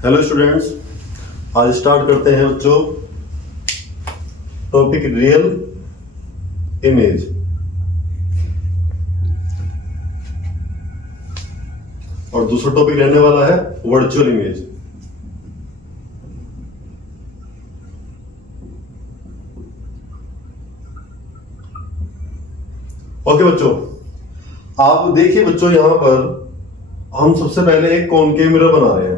Hello students, आज start करते हैं बच्चों टॉपिक रियल इमेज। और दूसरा टॉपिक रहने वाला है वर्चुअल इमेज। ओके बच्चों, आप देखिए बच्चों, यहां पर हम सबसे पहले एक कॉनकेव मिरर बना रहे हैं।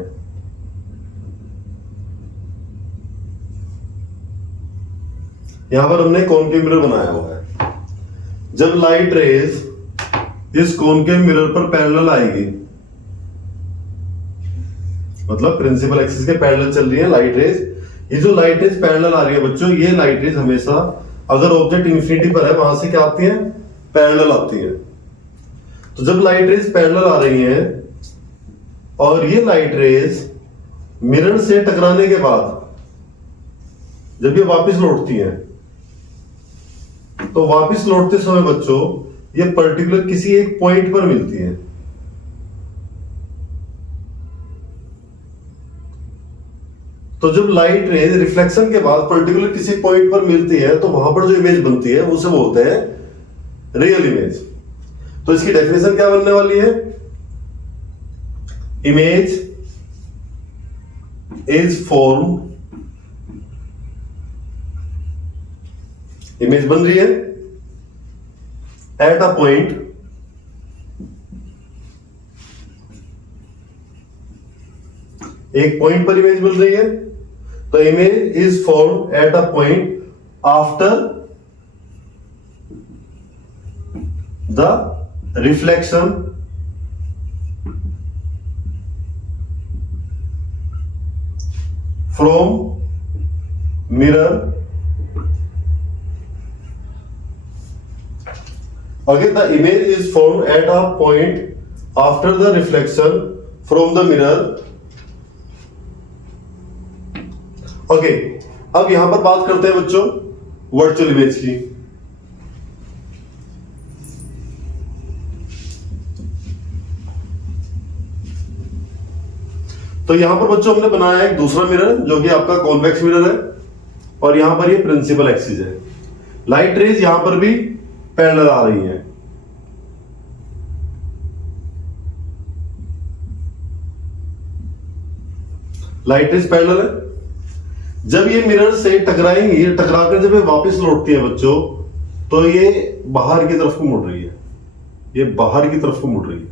यहां पर हमने कॉनकेव मिरर बनाया हुआ है। जब लाइट रेज इस कॉनकेव मिरर पर पैरेलल आएगी, मतलब प्रिंसिपल एक्सिस के पैरेलल चल रही है लाइट रेज, ये जो लाइट रेज पैरेलल आ रही है बच्चों, ये लाइट रेज हमेशा अगर ऑब्जेक्ट इंफिनिटी पर है वहां से क्या आती है, पैरेलल आती है। तो जब लाइट रेज पैरेलल आ रही है और ये लाइट रेज मिरर से टकराने के बाद जब ये वापस लौटती है, तो वापस लौटते समय बच्चों ये पर्टिकुलर किसी एक पॉइंट पर मिलती है। तो जब लाइट रेज रिफ्लेक्शन के बाद पर्टिकुलर किसी पॉइंट पर मिलती है, तो वहां पर जो इमेज बनती है उसे बोलते हैं रियल इमेज। तो इसकी डेफिनेशन क्या बनने वाली है? इमेज इज फॉर्म, इमेज बन रही है एट अ पॉइंट एक पॉइंट पर इमेज बन रही है। तो image is form at a point after the reflection from mirror. Again, the image is formed at a point after the reflection from the mirror. Okay, अब यहां पर बात करते हैं बच्चों वर्चुअल इमेज की। तो यहां पर बच्चों हमने बनाया एक दूसरा मिरर जो कि आपका कॉन्वेक्स मिरर है, और यहां पर ये प्रिंसिपल एक्सिस है। लाइट रेज यहां पर भी पैरेलल आ रही है। लाइट रेज पैरेलल है। जब ये मिरर से टकराएंगी, टकराकर जब ये वापस लौटती है बच्चों, तो ये बाहर की तरफ को मुड़ रही है, ये बाहर की तरफ को मुड़ रही है।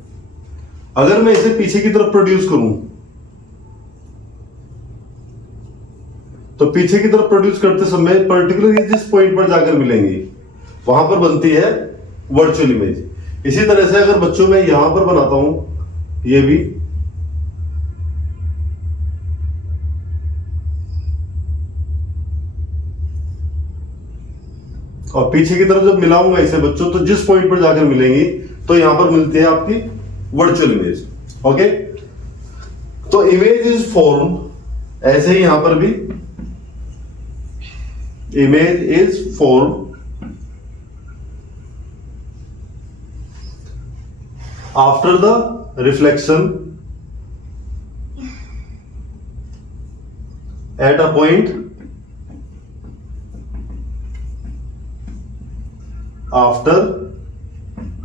अगर मैं इसे पीछे की तरफ प्रोड्यूस करूं, तो पीछे की तरफ प्रोड्यूस करते समय पर्टिकुलर जिस पॉइंट पर जाकर मिलेंगी वहां पर बनती है वर्चुअल इमेज। इसी तरह से अगर बच्चों में यहां पर बनाता हूं, ये भी और पीछे की तरफ जब मिलाऊंगा इसे बच्चों, तो जिस पॉइंट पर जाकर मिलेंगी तो यहां पर मिलती है आपकी वर्चुअल इमेज। ओके, तो इमेज इज फॉर्म, ऐसे ही यहां पर भी image is form after the reflection at a point after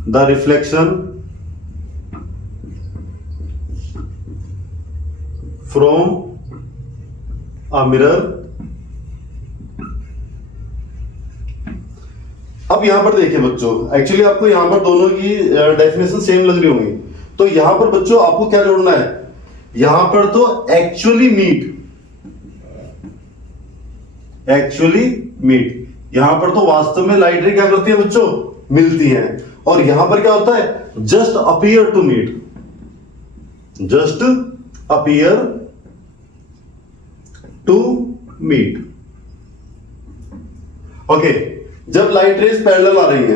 the reflection from a mirror। अब यहां पर देखिए बच्चों, एक्चुअली आपको यहां पर दोनों की डेफिनेशन सेम लग रही होंगी। तो यहां पर बच्चों आपको क्या जोड़ना है? यहां पर तो एक्चुअली मीट, यहां पर तो वास्तव में लाइट रे क्या करती है बच्चों, मिलती है। और यहां पर क्या होता है? Just appear to meet, just appear to meet. Okay, जब लाइट रेज पैरेलल आ रही है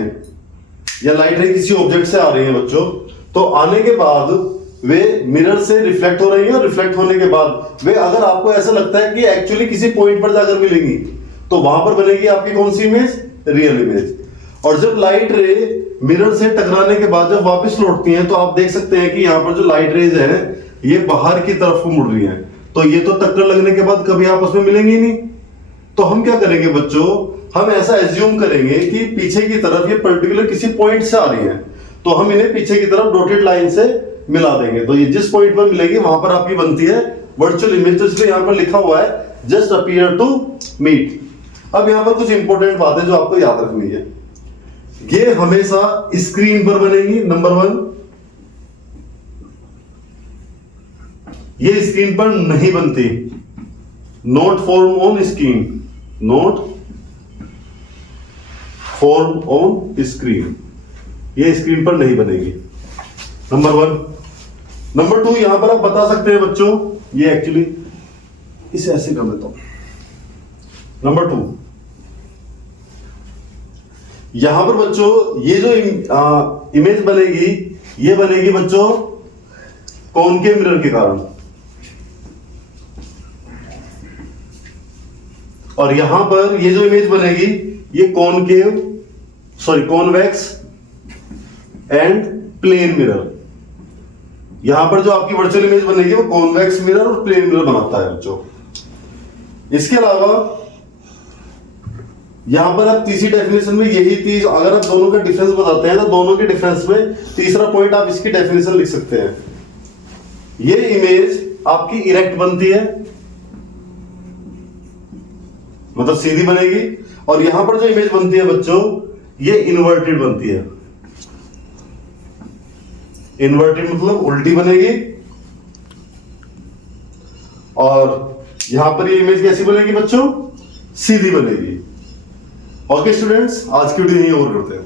या लाइट रेज किसी ऑब्जेक्ट से आ रही है बच्चों, तो आने के बाद वे मिरर से रिफ्लेक्ट हो रही है, और रिफ्लेक्ट होने के बाद वे, अगर आपको ऐसा लगता है कि एक्चुअली किसी पॉइंट पर जाकर मिलेंगी, तो वहां पर बनेगी आपकी कौन सी इमेज? Real image. और जब लाइट रे मिरर से टकराने के बाद जब वापस लौटती हैं, तो आप देख सकते हैं कि यहाँ पर जो लाइट रेज है ये बाहर की तरफ को मुड़ रही है। तो ये तो टक्कर लगने के बाद कभी आपस में मिलेंगे ही नहीं। तो हम क्या करेंगे बच्चों, हम ऐसा एज्यूम करेंगे कि पीछे की तरफ ये पर्टिकुलर किसी पॉइंट से आ रही है, तो हम इन्हें पीछे की तरफ डॉटेड लाइन से मिला देंगे। तो ये जिस पॉइंट पर मिलेगी वहां पर आपकी बनती है वर्चुअल इमेज। तो इसलिए यहां पर लिखा हुआ है जस्ट अपीयर टू मीट। अब यहां पर कुछ इंपॉर्टेंट बातें जो आपको याद रखनी है, ये हमेशा स्क्रीन पर बनेगी। नंबर 1, ये स्क्रीन पर नहीं बनती, not form on screen, not form on screen, ये स्क्रीन पर नहीं बनेगी। नंबर 1। नंबर 2, यहां पर आप बता सकते हैं बच्चों, ये एक्चुअली इसे ऐसे कर लेता हूं। नंबर 2, यहां पर बच्चों ये जो इमेज बनेगी, ये बनेगी बच्चों कॉनकेव मिरर के कारण, और यहां पर ये जो इमेज बनेगी ये कॉन्वेक्स एंड प्लेन मिरर। यहां पर जो आपकी वर्चुअल इमेज बनेगी वो कॉन्वेक्स मिरर और प्लेन मिरर बनाता है बच्चों। इसके अलावा यहां पर आप तीसरी डेफिनेशन में यही अगर आप दोनों का डिफरेंस बताते हैं तो दोनों के डिफरेंस में तीसरा पॉइंट आप इसकी डेफिनेशन लिख सकते हैं। ये इमेज आपकी इरेक्ट बनती है, मतलब सीधी बनेगी, और यहां पर जो इमेज बनती है बच्चों ये इन्वर्टेड बनती है। इन्वर्टेड मतलब उल्टी बनेगी, और यहां पर ये इमेज कैसी बनेगी बच्चों, सीधी बनेगी। ओके स्टूडेंट्स, आज की वीडियो यहीं ओवर करते हैं।